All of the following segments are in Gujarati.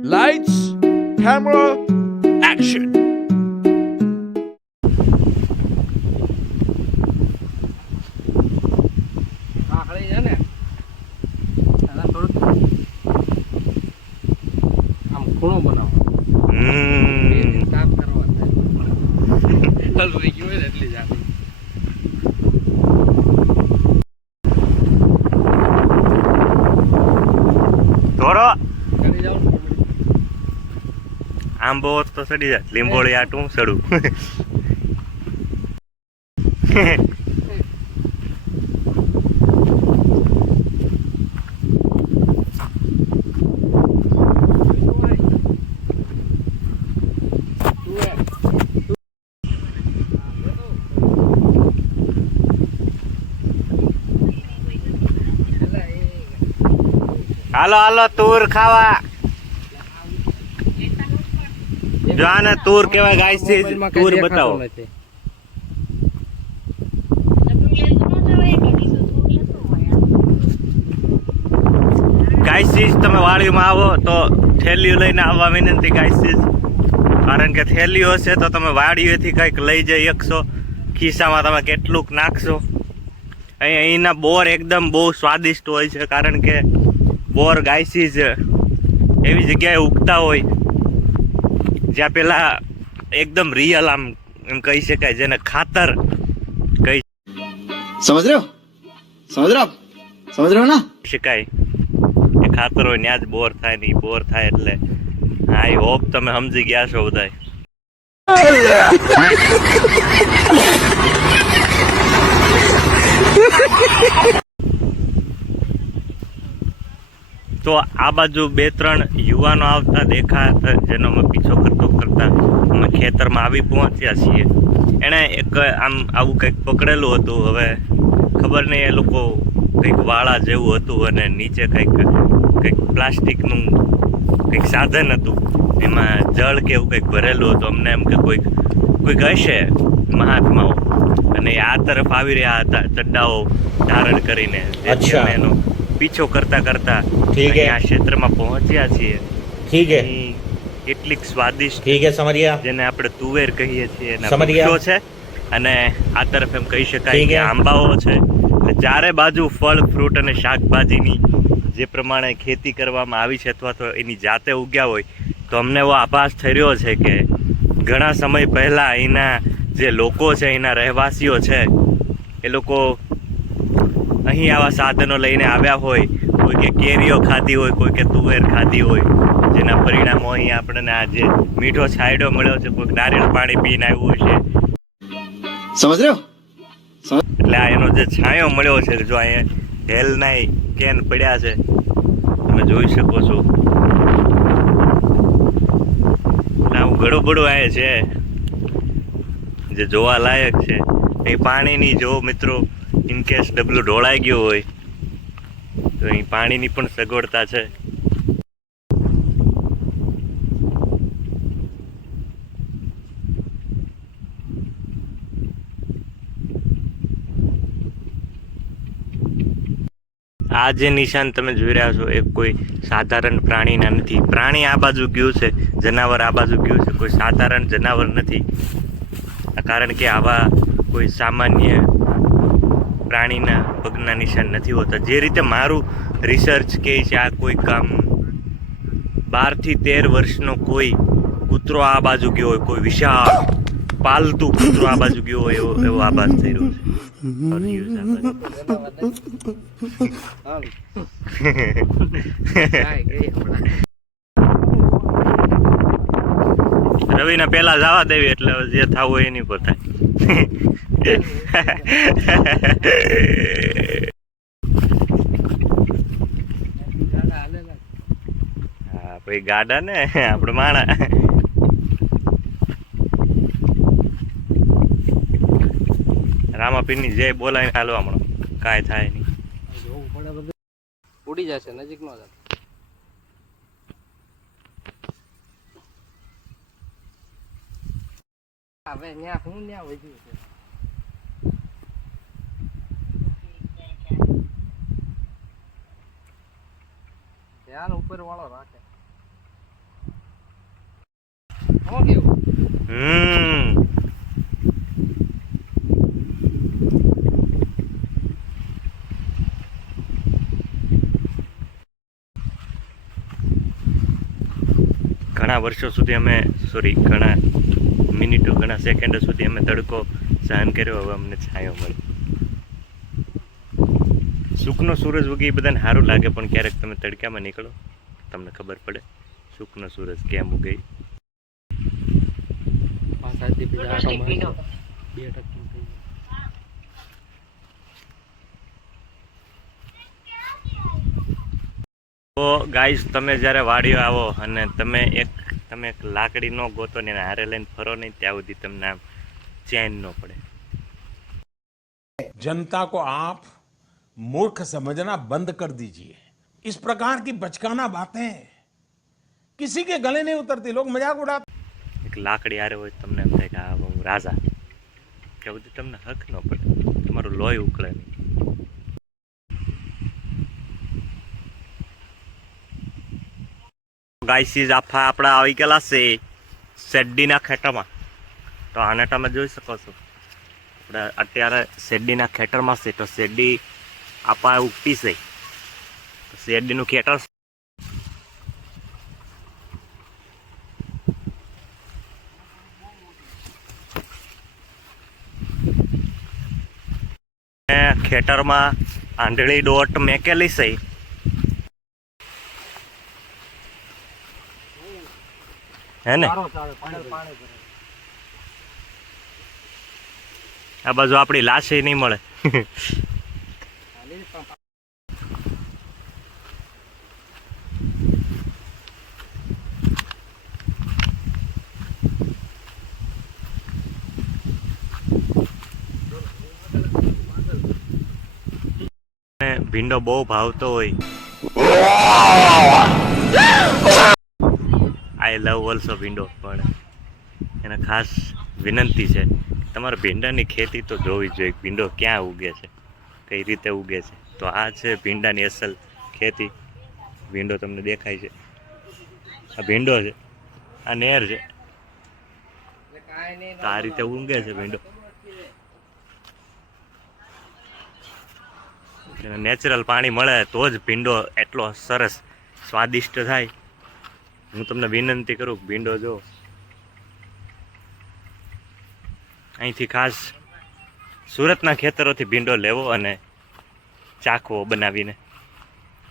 Lights, camera, action. આખડી છે ને આના થોડુંક આમ ખૂણો બનાવો સાફ કરવા થાય હલવાઈ ગયું હોય ને એટલી જ આપી થોડો કરી જાવ આંબો તો સડી જાય લીંબોળી આટું સડું હાલો હાલો તુર ખાવા જો આને તુર કેવાય ગાઈસ તુર બતાવો ગાઈસ તમે વાડીમાં આવો તો થેલીઓ લઈને આવવા વિનંતી ગાઈસ કારણ કે થેલીઓ હશે તો તમે વાડીઓથી કંઈક લઈ જઈ શકશો ખિસ્સામાં તમે કેટલુંક નાખશો અહીંના બોર એકદમ બહુ સ્વાદિષ્ટ હોય છે કારણ કે બોર ગાયસીસ એવી જગ્યાએ ઉગતા હોય જ્યાં પેલા એકદમ રિયલ આમ એમ કહી શકાય જેને ખાતર કહી સમજ રહ્યો ના શકાય એ ખાતર હોય ત્યાં જ બોર થાય ને બોર થાય એટલે આઈ હોપ તમે સમજી ગયા છો બધાય તો આ બાજુ 2-3 યુવાનો આવતા દેખાતા જેનો અમે પીછો કરતા અમે ખેતરમાં આવી પહોંચ્યા છીએ એણે એક આમ આવું કંઈક પકડેલું હતું હવે ખબર નહીં એ લોકો કંઈક વાળા જેવું હતું અને નીચે કંઈક પ્લાસ્ટિકનું કંઈક સાધન હતું એમાં જળ કે એવું કંઈક ભરેલું હતું અમને એમ કે કોઈક હશે મહાત્માઓ અને આ તરફ આવી રહ્યા હતા ચડ્ડાઓ ધારણ કરીને એનો પીછો કરતા આ ક્ષેત્રમાં પહોંચ્યા છીએ ઠીક હે કેટલીક સ્વાદિષ્ટ ઠીક હે સમરિયા જેને આપણે તુવેર કહીએ છીએ એના વૃક્ષો છે અને આ તરફ એમ કહી શકાય કે આંબાઓ છે ચારે બાજુ ફળ ફ્રૂટ અને શાકભાજીની જે પ્રમાણે ખેતી કરવામાં આવી છે અથવા તો એની જાતે ઉગ્યા હોય તો અમને એવો આભાસ થઈ રહ્યો છે કે ઘણા સમય પહેલા અહીંના જે લોકો છે અહીંના રહેવાસીઓ છે એ લોકો અહીં આવા સાધનો લઈને આવ્યા હોય કોઈ કે કેરીઓ ખાધી હોય કોઈ કે તુવેર ખાધી હોય જેના પરિણામો અહીં આપણને આજે મીઠો છાંયડો મળ્યો છે કોઈ નારિયેળ પાણી પીને આવ્યું છે સમજ રહ્યો એટલે આ એનો જે છાંયો મળ્યો છે જો અહીંયા હેલના કેન પડ્યા છે તમે જોઈ શકો છો આવું ઘણું બધું આ છે જે જોવા લાયક છે એ પાણીની જો મિત્રો ઇનકેસ ડબલું ઢોળાઈ ગયું હોય તો અહીં પાણીની પણ સગવડતા છે આ જે નિશાન તમે જોઈ રહ્યા છો એ કોઈ સાધારણ પ્રાણીના નથી પ્રાણી આ બાજુ ગયું છે જનાવર આ બાજુ ગયું છે કોઈ સાધારણ જનાવર નથી કારણ કે આવા કોઈ સામાન્ય પ્રાણીના પગના નિશાન નથી હોતા જે રીતે મારું રિસર્ચ કહે છે આ કોઈ કામ 12 થી 13 વર્ષનો કોઈ કૂતરો આ બાજુ ગયો હોય કોઈ વિશાળ પાલતુ કૂતરો આ બાજુ ગયો હોય એવો આભાસ થઈ રહ્યો છે રવિના પેલા જવા દેવી એટલે જે થવું હોય એની પર થાય હા ભાઈ ગાડા ને આપડે માણા રામાપીર ની જય બોલાવીને હાલવા મળો કાંઈ થાય નહીં ઉડી જશે નજીક નો જાય હવે ન્યા હું ન્યા વધ્યું છે ધ્યાન ઉપર વાળો રાખે શું કેવું? ઘણા વર્ષો સુધી ઘણા મિનિટો ઘણા સેકન્ડો સુધી અમે તડકો સહન કર્યો, હવે અમને છાંયો મળે. સુખનો સૂરજ ઉગી બધાને સારું લાગે, પણ ક્યારેક તમે તડકામાં નીકળો તમને ખબર પડે સુખનો સૂરજ કેમ ઉગે. તો ગાઈસ, તમે જ્યારે વાડીઓ આવો અને તમે એક લાકડી ન ગોતો ને હારે લઈને ફરો નહીં, ત્યાં સુધી તમને આમ ચેન ન પડે. जनता को आप मूर्ख समझना બંધ कर दीजिए. इस प्रकार की बचकाना बातें किसी के गले नहीं उतरती. लोग मजाक उड़ाते. એક લાકડી હારે હોય તમને એમ થાય કે હા હું રાજા, ત્યાં સુધી તમને હક ન પડે, તમારું લોહી ઉકળે નહીં. ગાઈસીસ આફા આપણા આવી ગયેલા છે શેરડીના ખેતરમાં. તો આને તમે જોઈ શકો છો, આપણે અત્યારે શેરડીના ખેતરમાં છે. તો શેરડી આપા ઉગતી છે, શેરડીનું ખેતર. ખેતરમાં આંધળી દોટ મેકેલી છે. હે ને આ બાજુ આપણી લાશ નહીં મળે. ભીંડો બહુ ભાવતો હોય. આઈ લવ ઓલ્સો ભીંડો, પણ એને ખાસ વિનંતી છે તમારે ભીંડાની ખેતી તો જોવી જોઈએ. ભીંડો ક્યાં ઉગે છે, કઈ રીતે ઉગે છે. તો આ છે ભીંડાની અસલ ખેતી. ભીંડો તમને દેખાય છે, આ ભીંડો છે, આ નેર છે. તો આ રીતે ઉગે છે ભીંડો. નેચરલ પાણી મળે તો જ ભીંડો એટલો સરસ સ્વાદિષ્ટ થાય. હું તમને વિનંતી કરું, ભીંડો જો અહીંથી ખાસ સુરતના ખેતરોથી ભીંડો લેવો અને ચાખવો બનાવીને,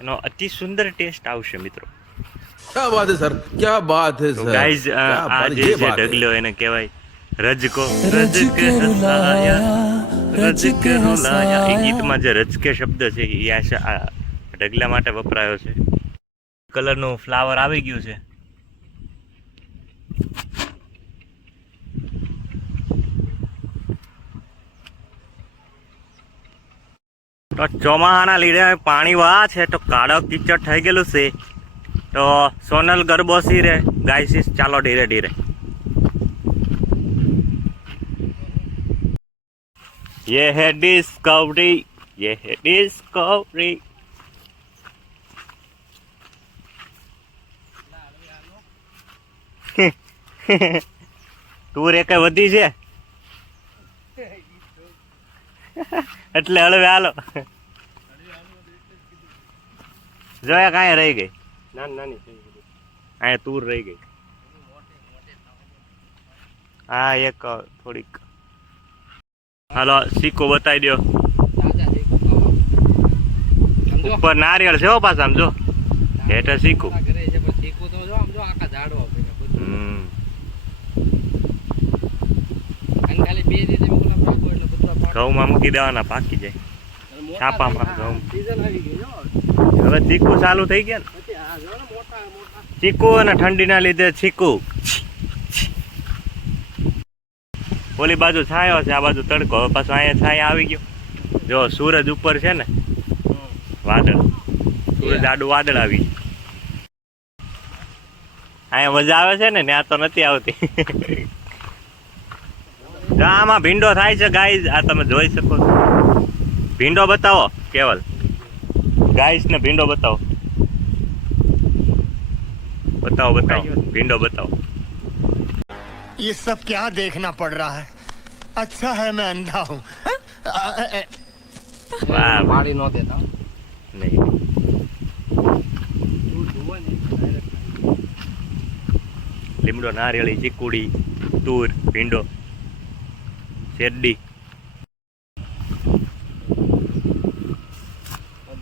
એનો અતિ સુંદર ટેસ્ટ આવશે મિત્રો. क्या बात है सर, क्या बात है सर. ગાઈઝ, આ જે છે ઢગલો એને કહેવાય રજકો. રજકે રૂલાયા, રજકે રૂલાયા. એ ગીતમાં જે રજકે શબ્દ છે એ આ ઢગલા માટે વપરાયો છે. કલરનું ફ્લાવર આવી ગયું છે. તો ચોમાસાના લીધે પાણી વાહ છે તો કાળો કીચડ થઈ ગયેલું છે. તો સોનલ ગરબો સી રે ગાઈસીસ, ચાલો ધીરે ધીરે. ये है डिस्कवरी, ये है डिस्कवरी. તું રે કઈ વધી છે એટલે હળવે હાલો. જોયા કાંઈ રહી ગઈ, નાની અહીંયા તુર રહી ગઈ. હા એક થોડીક. હાલો સિક્કો બતાવી દો. ઉપર નારિયેળ છે હો પાછા, સમજો હેઠે સિક્કો. ઘઉંમાં મૂકી દેવાના, પાકી જાય. છાપામાં ઘઉં. હવે ચીકુ ચાલુ થઈ ગયા ને, ચીકુ અને ઠંડીના લીધે ચીકુ. ઓલી બાજુ છાયો છે, આ બાજુ તડકો. હવે પાછું અહીંયા છાયા આવી ગયો. જો સૂરજ ઉપર છે ને, વાદળ, સૂરજ આડું વાદળ આવી ગયું. અહીંયા મજા આવે છે ને, ત્યાં તો નથી આવતી. આમાં ભીંડો થાય છે ગાઈઝ, આ તમે જોઈ શકો છો. ભીંડો બતાવો કેવલ, ગાઈઝ ને ભીંડો બતાવો. બતાવો ભીંડો બતાવો. ये सब क्या देखना पड़ रहा है अच्छा है मैं अंधा हूँ વાહ પાડી ન દેતા નહીં તું જુઓ ને direct. લીમડો નારિયેળી ચીકુડી તૂર ભીંડો શેરડી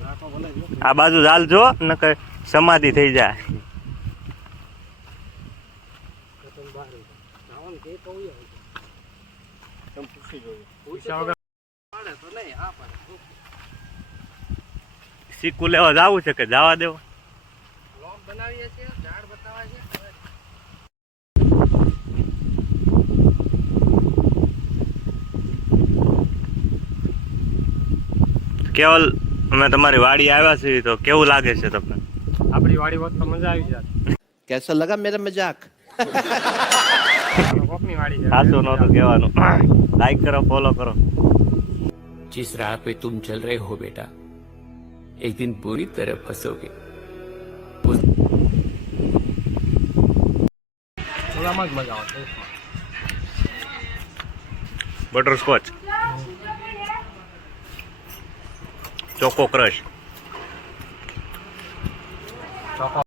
નાખો ભલે જો. આ બાજુ ચાલજો નકર સમાધિ થઈ જાય તો બહાર જવાનું કે કહું યાર. तुम खुशी जो પૈસા વગર પાડે તો નહીં હા પાડે સિક્કુ લેવા જવું છે કે જવા દેવો લોક બનાવીએ છીએ ઝાડ બતાવે છે કેવલ અમે તમારી વાડી આવ્યા છીએ તો કેવું લાગે છે તમને આપણી વાડી હોત તો મજા આવી જાત कैसा लगा मेरा मजाक કોકની વાડી છે સાચું નહોતું કહેવાનું લાઈક કરો ફોલો કરો जिस राह पे तुम चल रहे हो बेटा एक दिन बुरी तरह फंसोगे થોડામાં જ મજા આવે બટરસ્કોચ ચોકો ક્રશ ચોકો